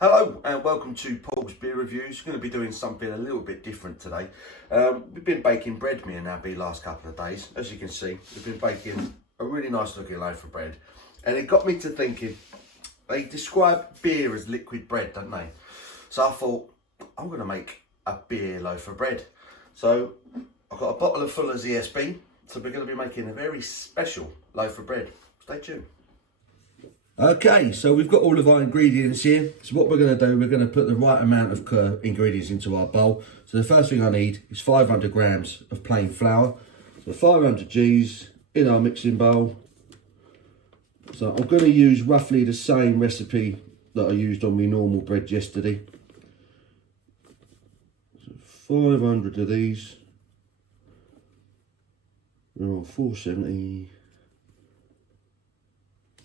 Hello and welcome to Paul's Beer Reviews. Going to be doing something a little bit different today. We've been baking bread, me and Abi, last couple of days. As you can see, we've been baking a really nice looking loaf of bread. And it got me to thinking, they describe beer as liquid bread, don't they? So I thought, I'm going to make a beer loaf of bread. So I've got a bottle of Fullers ESB. So we're going to be making a very special loaf of bread. Stay tuned. Okay, so we've got all of our ingredients here. So what we're going to do, we're going to put the right amount of ingredients into our bowl. So the first thing I need is 500 grams of plain flour. So 500 Gs in our mixing bowl. So I'm going to use roughly the same recipe that I used on my normal bread yesterday. So 500 of these. They're on 470.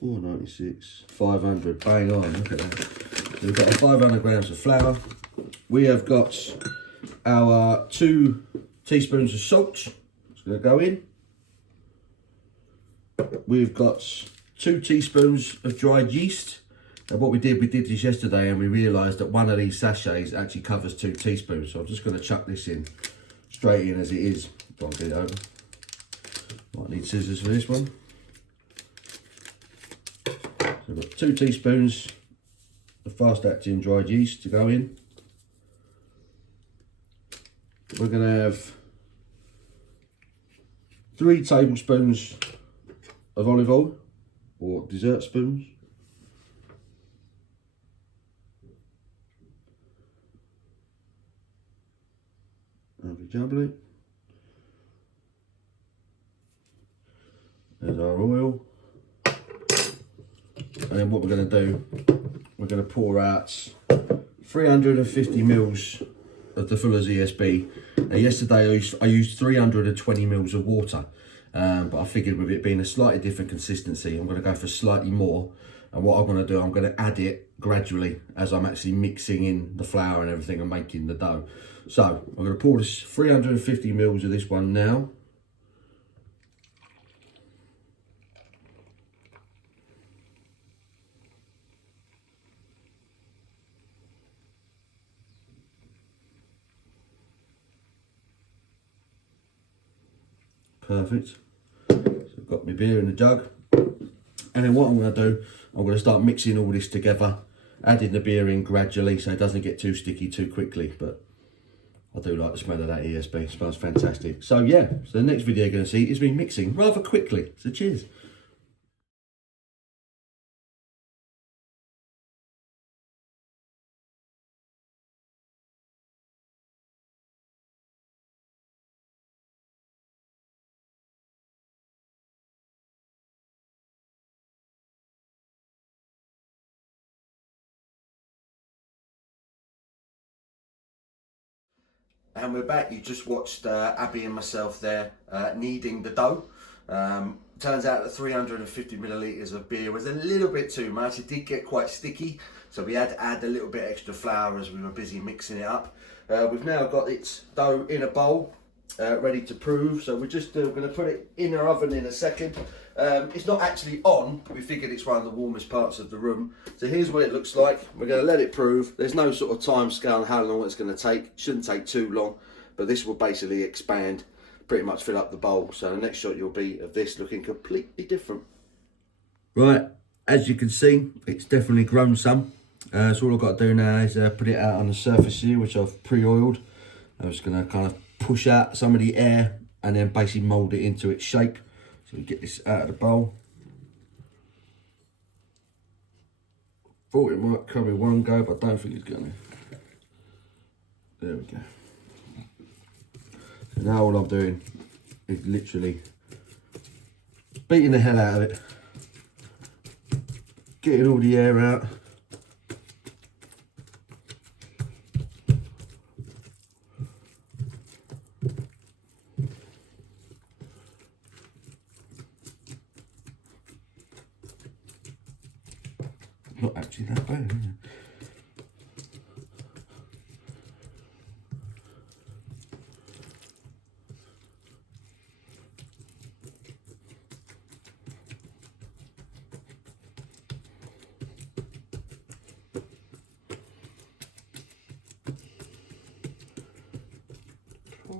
496, 500, bang on, look at that. So we've got our 500 grams of flour. We have got our 2 teaspoons of salt. It's going to go in. We've got 2 teaspoons of dried yeast. And what we did this yesterday and we realised that one of these sachets actually covers 2 teaspoons. So I'm just going to chuck this in, straight in as it is. Try and get it over. Might need scissors for this one. So we've got 2 teaspoons of fast acting dried yeast to go in. We're going to have 3 tablespoons of olive oil, or dessert spoons. Lovely jubbly. There's our oil. And then what we're going to do, we're going to pour out 350 mils of the Fullers ESB. Now yesterday I used 320 mils of water, but I figured with it being a slightly different consistency, I'm going to go for slightly more. And what I'm going to do, I'm going to add it gradually as I'm actually mixing in the flour and everything and making the dough. So I'm going to pour this 350 mils of this one now. Perfect. So I've got my beer in the jug. And then what I'm going to do, I'm going to start mixing all this together, adding the beer in gradually so it doesn't get too sticky too quickly. But I do like the smell of that ESB, it smells fantastic. So yeah, so the next video you're going to see is me mixing rather quickly. So cheers. And we're back. You just watched Abi and myself there kneading the dough. Turns out that 350 millilitres of beer was a little bit too much. It did get quite sticky, so we had to add a little bit extra flour as we were busy mixing it up. We've now got its dough in a bowl, ready to prove. So we're just going to put it in our oven in a second. It's not actually on, we figured it's one of the warmest parts of the room. So here's what it looks like. We're going to let it prove. There's no sort of time scale on how long it's going to take. It shouldn't take too long, but this will basically expand, pretty much fill up the bowl. So the next shot you'll be of this looking completely different. Right, as you can see, it's definitely grown some. So all I've got to do now is put it out on the surface here, which I've pre-oiled. I'm just going to kind of push out some of the air and then basically mould it into its shape. So we get this out of the bowl. Thought it might come in one go, but I don't think it's going to. There we go. So now all I'm doing is literally beating the hell out of it, getting all the air out. Not actually that bad, is it?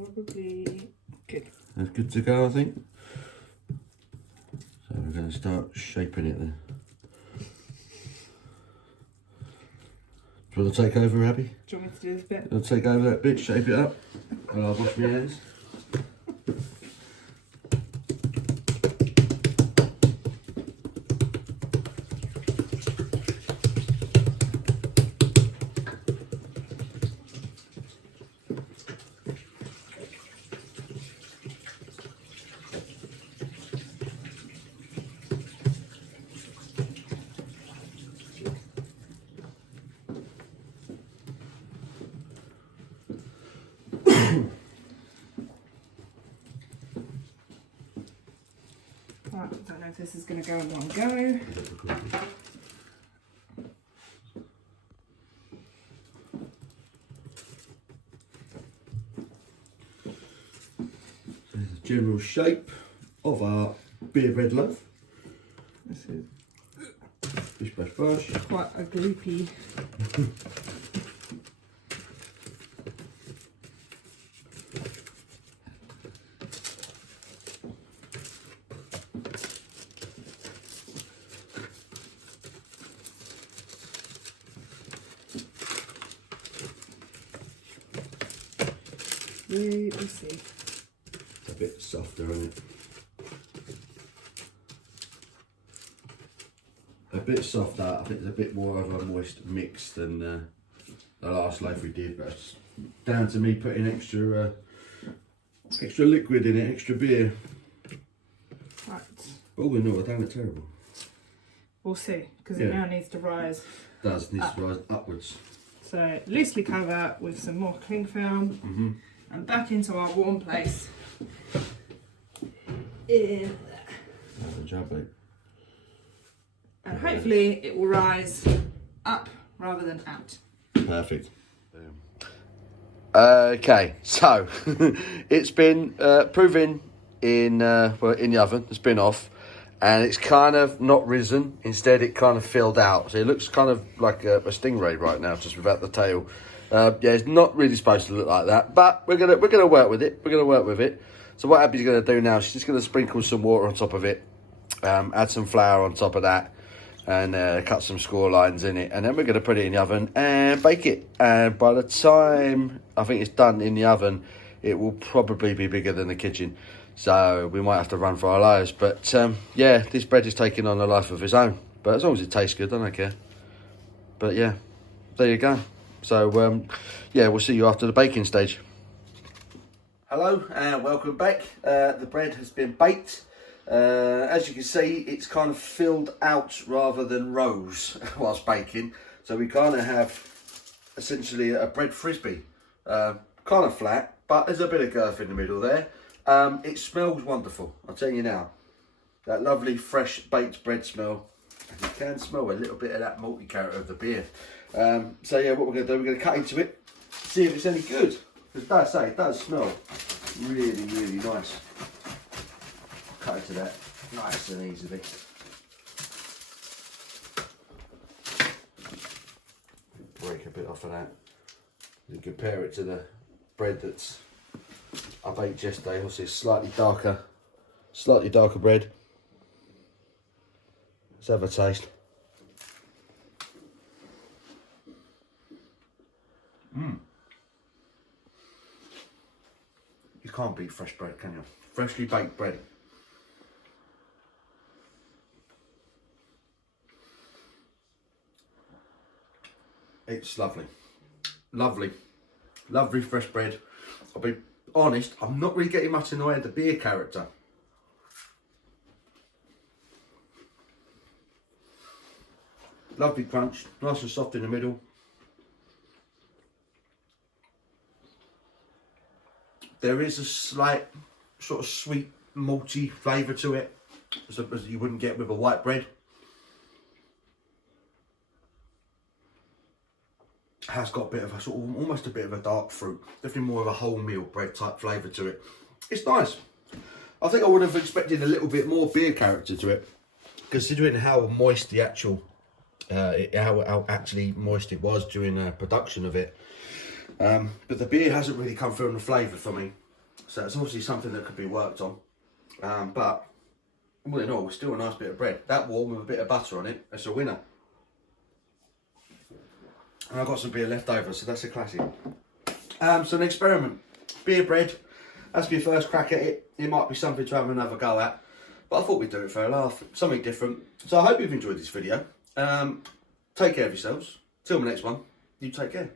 Probably good. That's good to go, I think. So we're going to start shaping it then. Do you want to take over, Abby? Do you want me to do this bit? I'll take over that bit, shape it up, and I'll wash my hands. Right, I don't know if this is going to go in one go. There's the general shape of our beer bread loaf. This is Bish bash bash. quite a gloopy. We'll see. It's a bit softer, isn't it? A bit softer. I think there's a bit more of a moist mix than the last loaf we did, but it's down to me putting extra liquid in it, extra beer. Right. All in all, I done it terrible. We'll see, because it now needs to rise. It does, needs to rise upwards. So loosely cover with some more cling film and back into our warm place. In there. Good job, mate. And hopefully it will rise up rather than out. Perfect. Okay, so it's been proven in the oven. It's been off, and it's kind of not risen. Instead, it kind of filled out. So it looks kind of like a stingray right now, just without the tail. Yeah, it's not really supposed to look like that, but we're gonna work with it. We're gonna work with it. So what Abby's gonna do now? She's just gonna sprinkle some water on top of it, add some flour on top of that, and cut some score lines in it, and then we're going to put it in the oven and bake it. And by the time I think it's done in the oven, it will probably be bigger than the kitchen, so we might have to run for our lives. But yeah, this bread is taking on a life of its own, but as long as it tastes good, I don't care. But yeah, there you go. So yeah, we'll see you after the baking stage. Hello and welcome back. The bread has been baked. As you can see, it's kind of filled out rather than rose whilst baking. So we kind of have essentially a bread frisbee. Kind of flat, but there's a bit of girth in the middle there. It smells wonderful, I'll tell you now. That lovely fresh baked bread smell. And you can smell a little bit of that malty character of the beer. So yeah, what we're going to do, we're going to cut into it, see if it's any good. Because as I say, it does smell really, really nice. Cut into that nice and easily. Break a bit off of that. And compare it to the bread that's I baked yesterday. Obviously it's slightly darker bread. Let's have a taste. You can't beat fresh bread, can you? Freshly baked bread. It's lovely. Lovely. Lovely fresh bread. I'll be honest, I'm not really getting much in the way of the beer character. Lovely crunch, nice and soft in the middle. There is a slight sort of sweet malty flavour to it, as you wouldn't get with a white bread. Has got a bit of a sort of almost a bit of a dark fruit, definitely more of a wholemeal bread type flavour to it. It's nice. I think I would have expected a little bit more beer character to it, considering how moist the actual, how actually moist it was during the production of it. But the beer hasn't really come through on the flavour for me. So it's obviously something that could be worked on. But all in all, still a nice bit of bread. That warm with a bit of butter on it, that's a winner. And I've got some beer left over, so that's a classic. So an experiment. Beer bread, that's your first crack at it. It might be something to have another go at. But I thought we'd do it for a laugh, something different. So I hope you've enjoyed this video. Take care of yourselves. Till the next one, you take care.